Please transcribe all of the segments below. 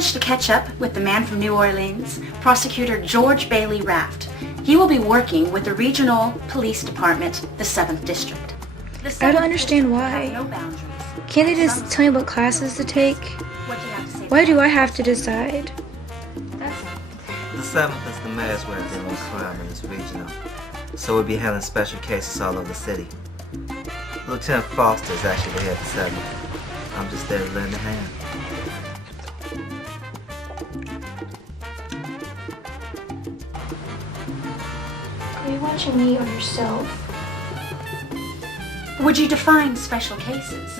managed to catch up with the man from New Orleans, Prosecutor George Bailey Raft. He will be working with the Regional Police Department, the 7th District. I don't understand why. Can't they just tell me what classes to take? Why do I have to decide? The 7th is the mayor's way of dealing with crime in this regional, so we'll be handling special cases all over the city. Lieutenant Foster is actually the head of the 7th. I'm just there to lend a hand. Are you watching me or yourself? Would you define special cases?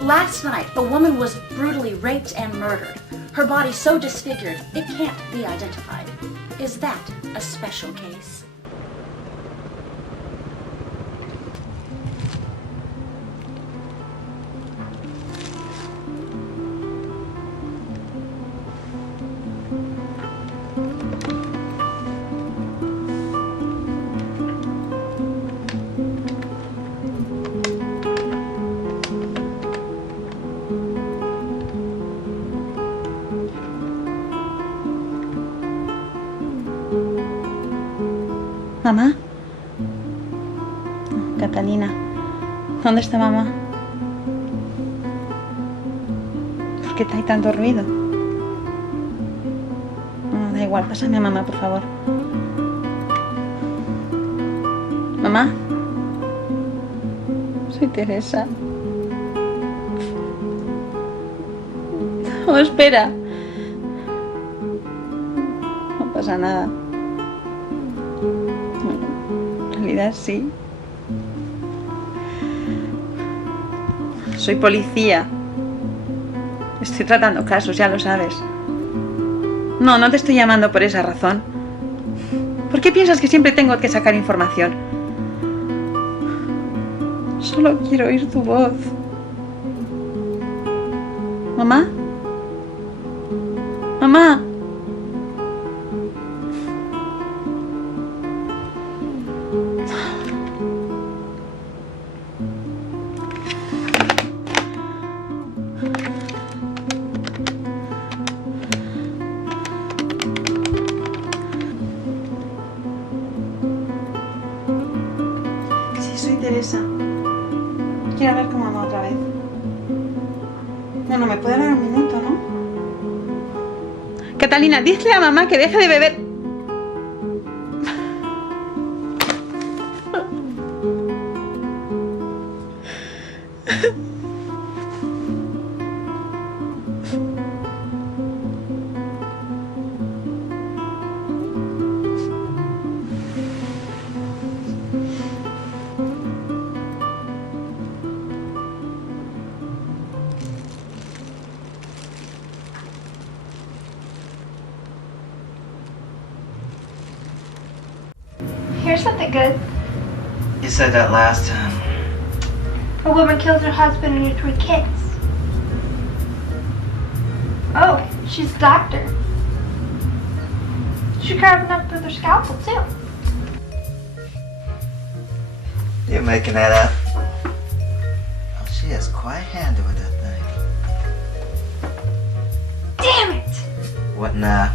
Last night, a woman was brutally raped and murdered. Her body so disfigured, it can't be identified. Is that a special case? ¿Mamá? Catalina, ¿dónde está mamá? ¿Por qué hay tanto ruido? No, da igual, pásame a mamá, por favor. ¿Mamá? Soy Teresa. Oh, espera. No pasa nada. En realidad sí. Soy policía. Estoy tratando casos, ya lo sabes. No, no te estoy llamando por esa razón. ¿Por qué piensas que siempre tengo que sacar información? Solo quiero oír tu voz. ¿Mamá? ¿Mamá? Teresa, quiero hablar con mamá otra vez. Bueno, me puede hablar un minuto, ¿no? Catalina, dile a mamá que deje de beber. Here's something good. You said that last time. A woman kills her husband and her 3 kids. Oh, she's a doctor. She carved up with her scalpel, too. You're making that up. Oh, she is quite handy with that thing. Damn it! What now?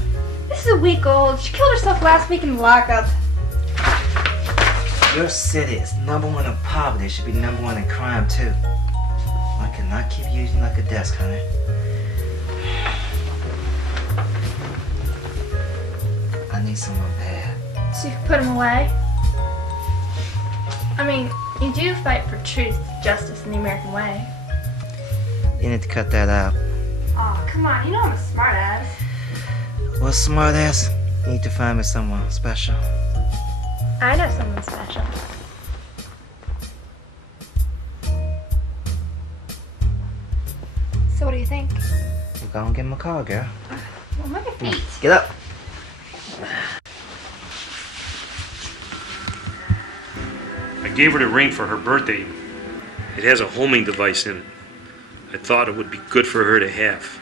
This is a week old. She killed herself last week in the lockup. Your city is #1 in poverty. It should be #1 in crime, too. I cannot keep using you like a desk, honey. I need some more bad. So you can put him away? I mean, you do fight for truth, justice, and the American way. You need to cut that out. Aw, come on. You know I'm a smartass. Well, smart ass, you need to find me someone special. I know someone special. So what do you think? Well, go and give him a call, girl. Well, look at feet. Get up. I gave her the ring for her birthday. It has a homing device in it. I thought it would be good for her to have.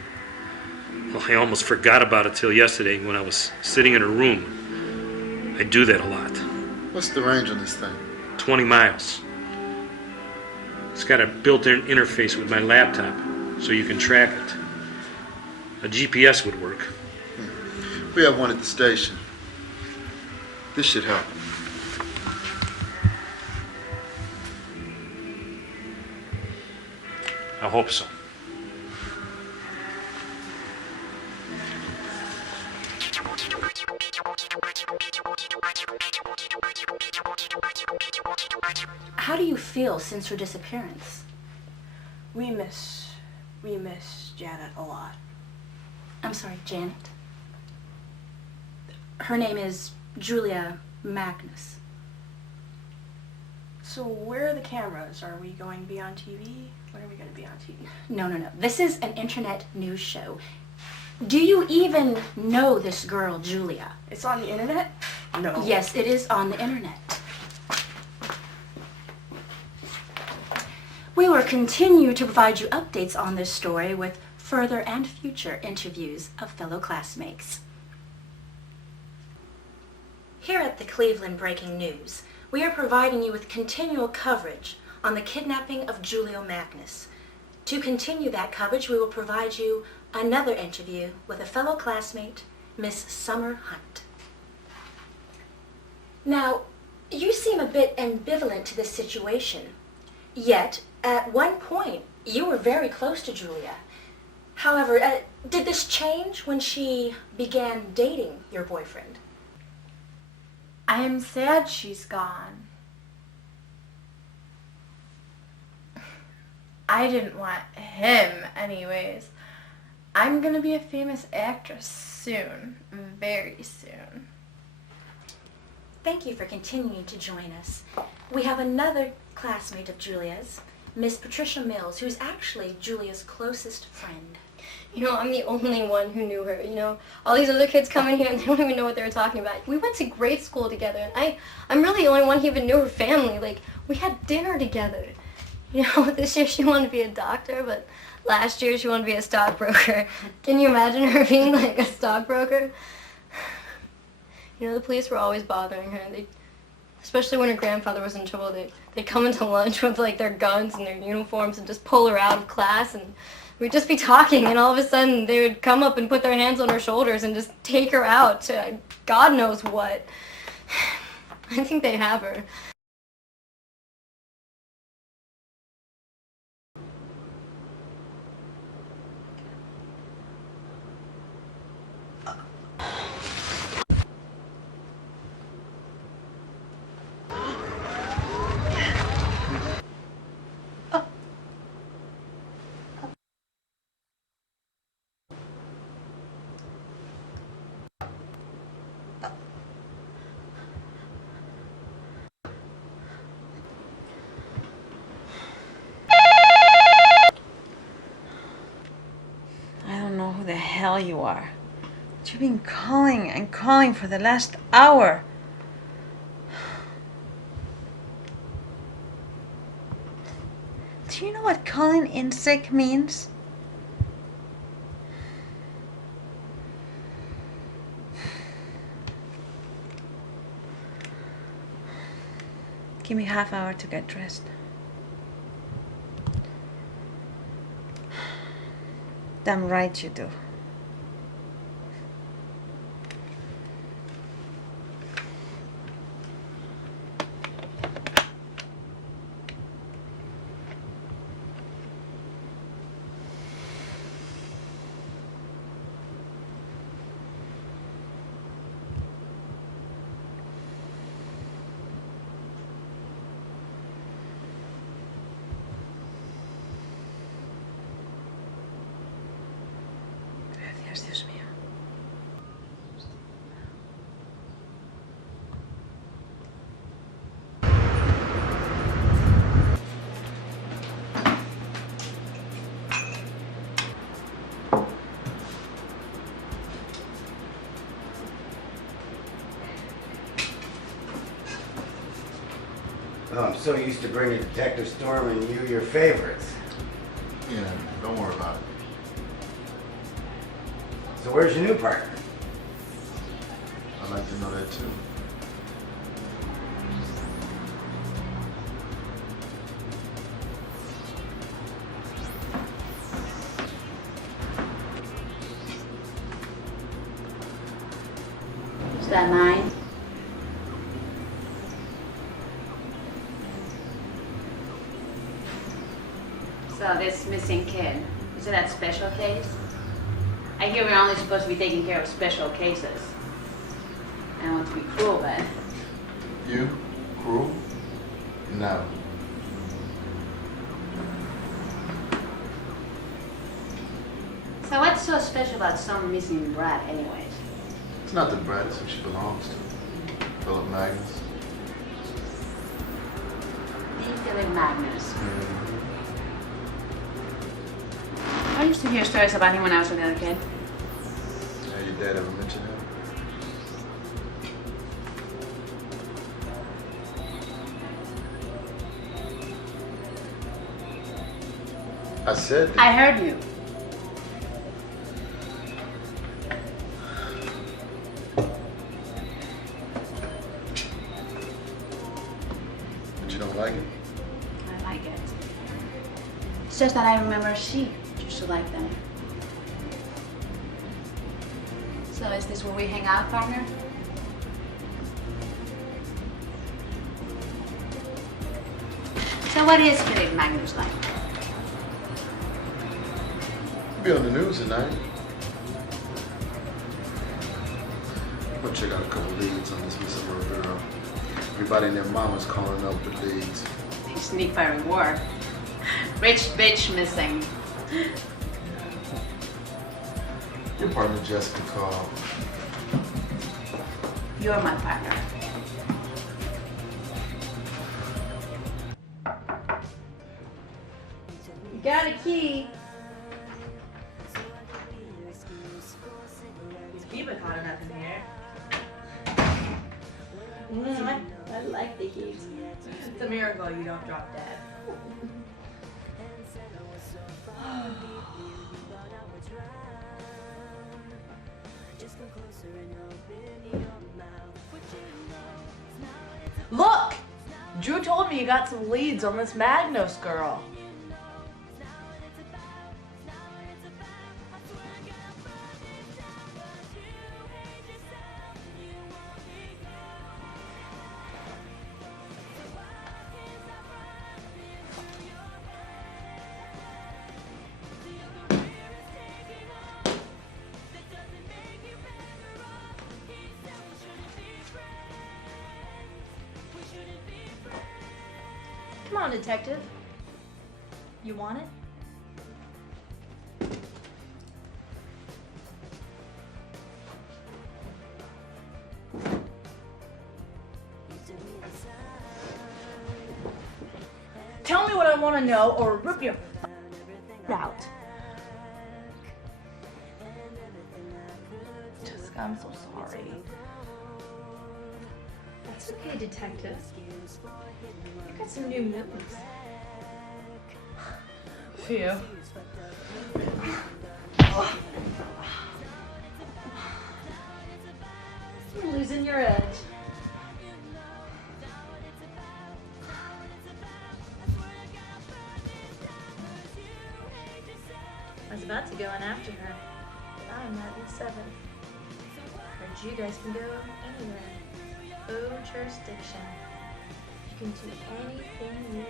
Well, I almost forgot about it till yesterday when I was sitting in her room. I do that a lot. What's the range on this thing? 20 miles. It's got a built-in interface with my laptop, so you can track it. A GPS would work. We have one at the station. This should help. I hope so. How do you feel since her disappearance? We miss Janet a lot. I'm sorry, Janet. Her name is Julia Magnus. So where are the cameras? Are we going to be on TV? When are we going to be on TV? No. This is an internet news show. Do you even know this girl, Julia? It's on the internet? No. Yes, it is on the internet. We will continue to provide you updates on this story with further and future interviews of fellow classmates. Here at the Cleveland Breaking News, we are providing you with continual coverage on the kidnapping of Julia Magnus. To continue that coverage, we will provide you another interview with a fellow classmate, Miss Summer Hunt. Now, you seem a bit ambivalent to this situation, yet at one point you were very close to Julia. However, did this change when she began dating your boyfriend? I am sad she's gone. I didn't want him anyways. I'm gonna be a famous actress soon, very soon. Thank you for continuing to join us. We have another classmate of Julia's, Miss Patricia Mills, who's actually Julia's closest friend. You know, I'm the only one who knew her, you know. All these other kids come in here and they don't even know what they were talking about. We went to grade school together, and I'm really the only one who even knew her family. Like, we had dinner together. You know, this year she wanted to be a doctor, but last year she wanted to be a stockbroker. Can you imagine her being, like, a stockbroker? You know, the police were always bothering her. Especially when her grandfather was in trouble, they'd come into lunch with, like, their guns and their uniforms and just pull her out of class, and we'd just be talking, and all of a sudden they would come up and put their hands on her shoulders and just take her out to God knows what. I think they have her. Who the hell you are. But you've been calling and calling for the last hour. Do you know what calling in sick means? Give me half hour to get dressed. Damn right you do. Gracias, Dios mío. Oh, I'm so used to bringing Detective Storm and you your favorites. Yeah, don't worry about it. So where's your new partner? I'd like to know that too. that mine? So this missing kid, is it that special case? I hear we're only supposed to be taking care of special cases. I don't want to be cruel, but... You? Cruel? No. So what's so special about some missing brat anyways? It's not the brat, it's who she belongs to. Philip Magnus. The Philip Magnus. I used to hear stories about him when I was a little kid. Have your dad ever mentioned him? I said that. I heard you. But you don't like it? I like it. It's just that I remember she used to like them. So is this where we hang out, partner? So what is Philip Magnus like? Be on the news tonight. I'm gonna check out a couple leads on this missing little girl. Everybody and their mama's calling up the leads. Sneak by reward. Rich bitch missing. Your partner Jessica called. You're my partner. You got a key. It's keeping hot enough in here. I like the heat. It's a miracle you don't drop dead. Look! Drew told me you got some leads on this Magnus girl. Come on, detective. You want it? Tell me what I want to know or rip your out. Jessica, I'm so sorry. That's okay, detective. You got some new moves. Phew. You're losing your edge. I was about to go in after her, but I'm at the 7th. Heard you guys can go anywhere. Full jurisdiction. You can do anything you want.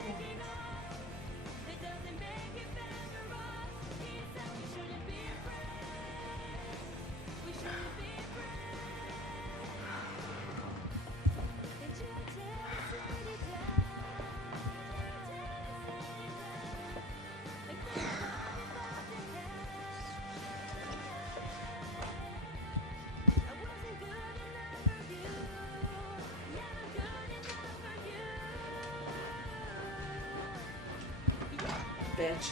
Bitch.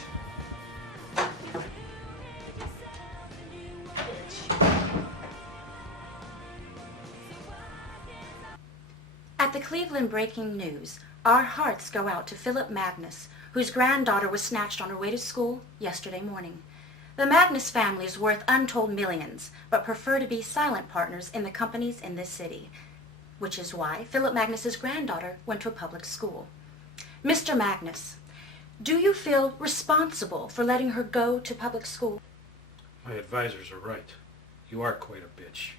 At the Cleveland Breaking News, our hearts go out to Philip Magnus, whose granddaughter was snatched on her way to school yesterday morning. The Magnus family is worth untold millions, but prefer to be silent partners in the companies in this city, which is why Philip Magnus's granddaughter went to a public school. Mr. Magnus, do you feel responsible for letting her go to public school? My advisors are right. You are quite a bitch.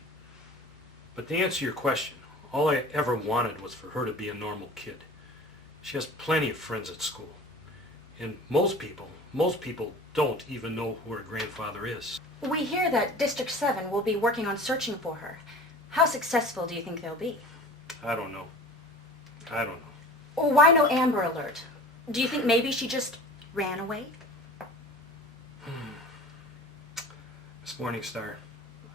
But to answer your question, all I ever wanted was for her to be a normal kid. She has plenty of friends at school. And most people don't even know who her grandfather is. We hear that District 7 will be working on searching for her. How successful do you think they'll be? I don't know. Well, why no Amber Alert? Do you think maybe she just ran away? Miss Morningstar,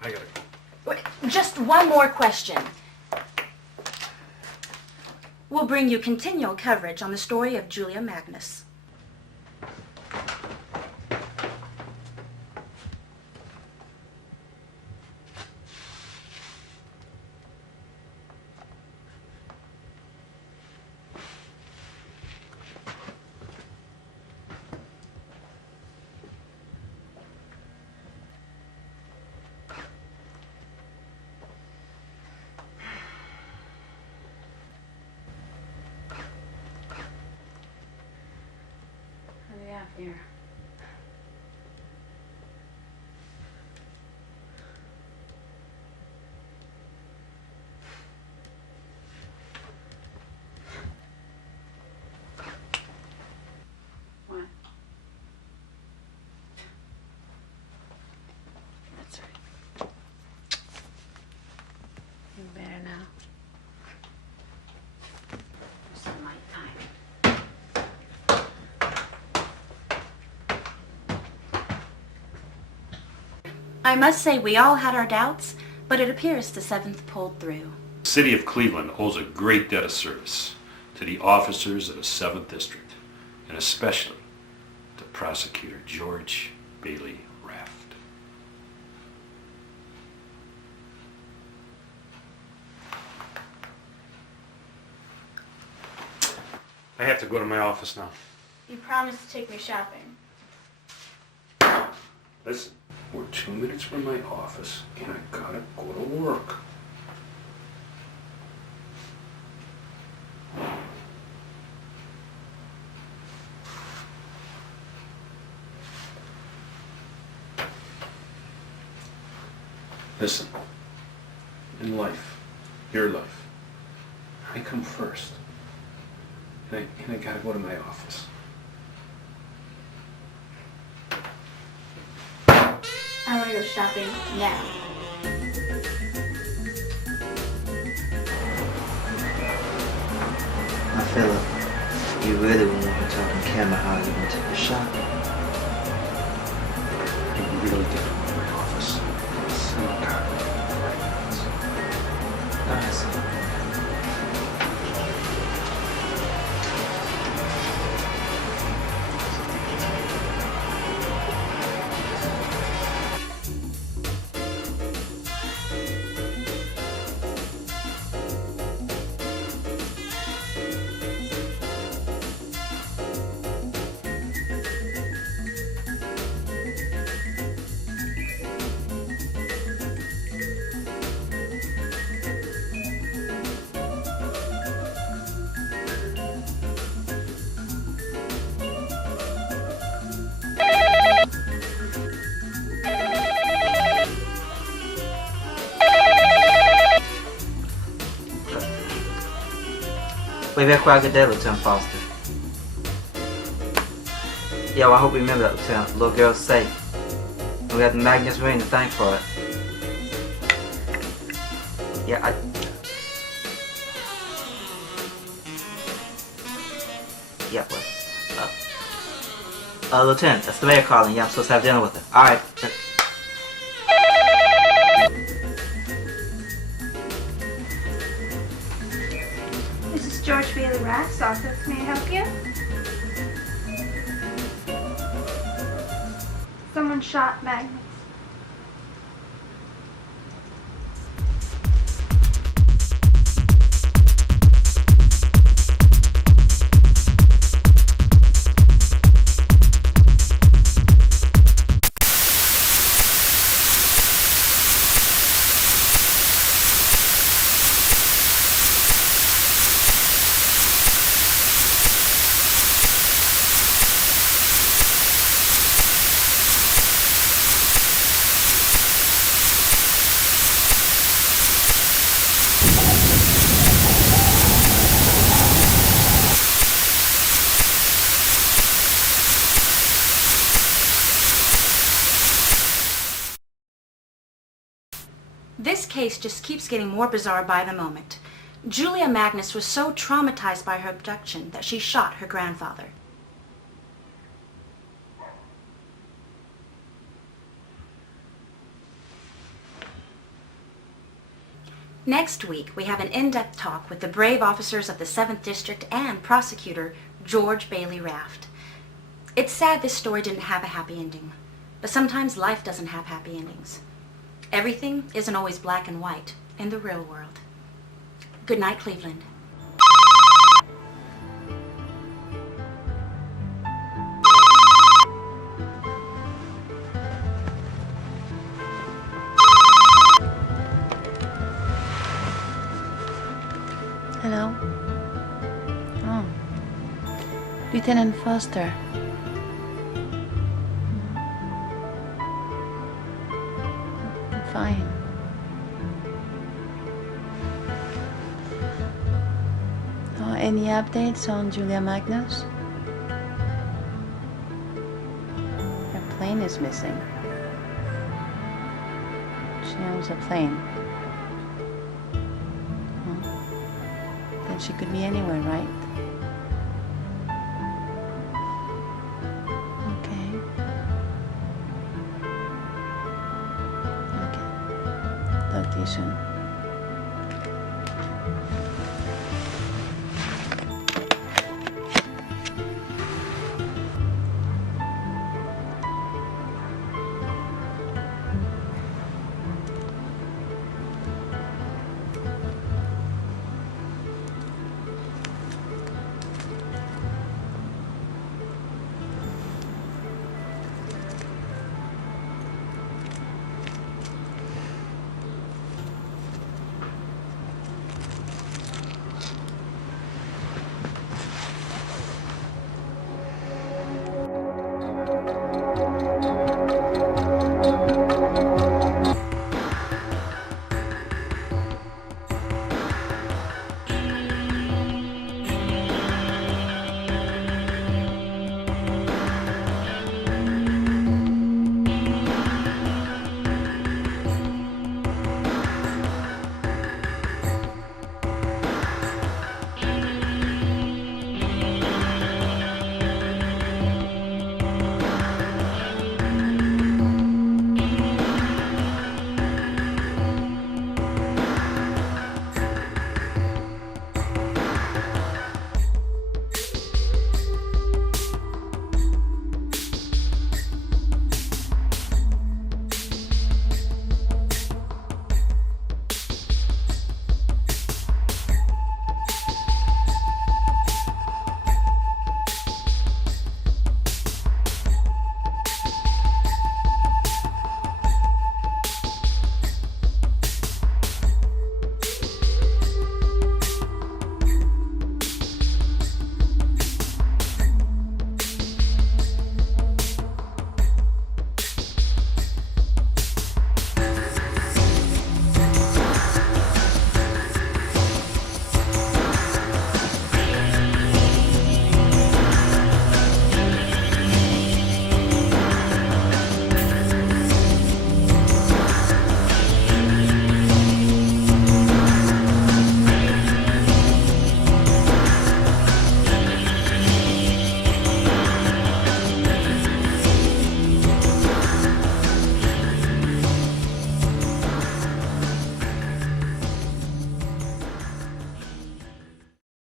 I gotta go. Wait, just one more question. We'll bring you continual coverage on the story of Julia Magnus. Here. What? That's right. You better now. This is my time. I must say we all had our doubts, but it appears the 7th pulled through. The city of Cleveland owes a great debt of service to the officers of the 7th District, and especially to Prosecutor George Bailey Raft. I have to go to my office now. You promised to take me shopping. Listen, we're 2 minutes from my office, and I gotta go to work. Listen, in life, your life, I come first, and I gotta go to my office. I want to go shopping now. Now, Philip, you really wouldn't want me telling Kim how you went to the shopping. You really did go to my office. Send a copy right now. I see. Way back where I get that, Lieutenant Foster. Yo, I hope you remember that, Lieutenant. The little girl's safe. We got the Magnus ring to thank for it. Yeah, yeah, well. Lieutenant, that's the mayor calling. Yeah, I'm supposed to have dinner with her. Alright. This is George Bailey Raft's office. May I help you? Someone shot Magnus. This case just keeps getting more bizarre by the moment. Julia Magnus was so traumatized by her abduction that she shot her grandfather. Next week, we have an in-depth talk with the brave officers of the 7th District and prosecutor George Bailey Raft. It's sad this story didn't have a happy ending, but sometimes life doesn't have happy endings. Everything isn't always black and white in the real world. Good night, Cleveland. Hello? Oh. Lieutenant Foster. I'm fine. Oh, any updates on Julia Magnus? Her plane is missing. She owns a plane. Then she could be anywhere, right? Okay. Talk to you soon.